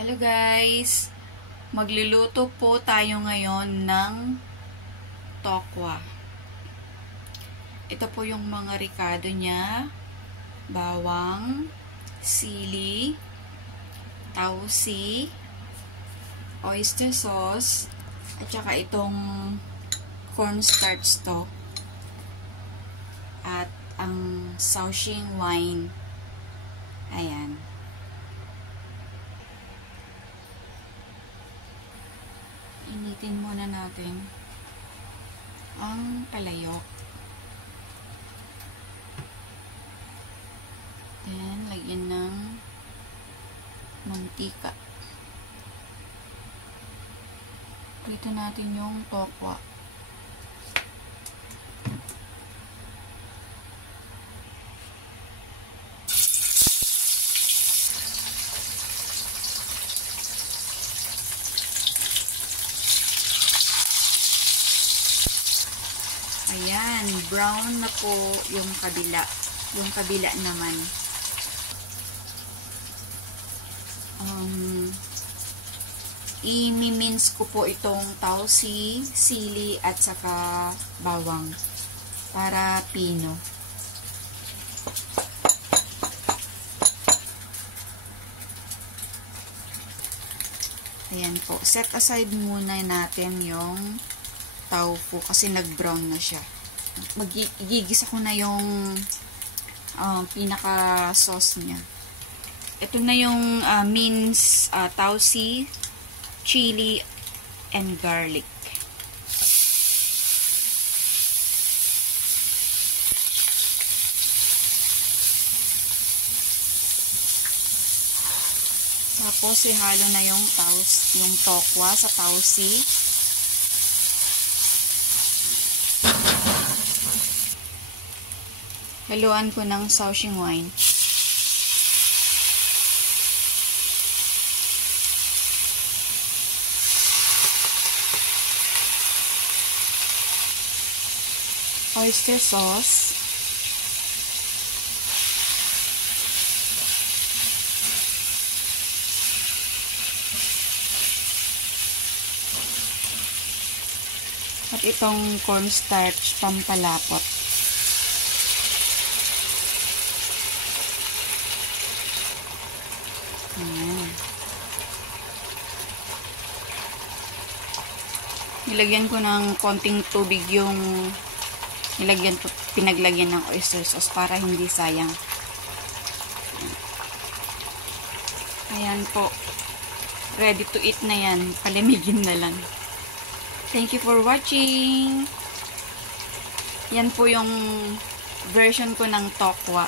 Hello guys! Magluluto po tayo ngayon ng tokwa. Ito po yung mga ricado niya, bawang, sili, tausi, oyster sauce, at saka itong cornstarch to. At ang Shaoxing wine. Ayan. Initin muna natin ang palayok. Then, lagyan ng mantika. Prito natin yung tokwa. Ayan, brown na po yung kabila. Yung kabila naman. I-mince ko po itong tausi, sili, at saka bawang para pino. Ayan po. Set aside muna natin yung tofu kasi nag-brown na siya. Igigisa ko na yung pinaka-sauce niya. Ito na yung minced tausi, chili, and garlic. Tapos ihalo na yung tokwa sa tausi. Haluan ko ng Shaoxing wine. Oyster sauce. At itong cornstarch pampalapot. Ayan. Nilagyan ko ng konting tubig yung pinaglagyan ng oyster sauce para hindi sayang. Ayan po. Ready to eat na yan. Palamigin na lang. Thank you for watching. Yan po yung version ko ng tokwa.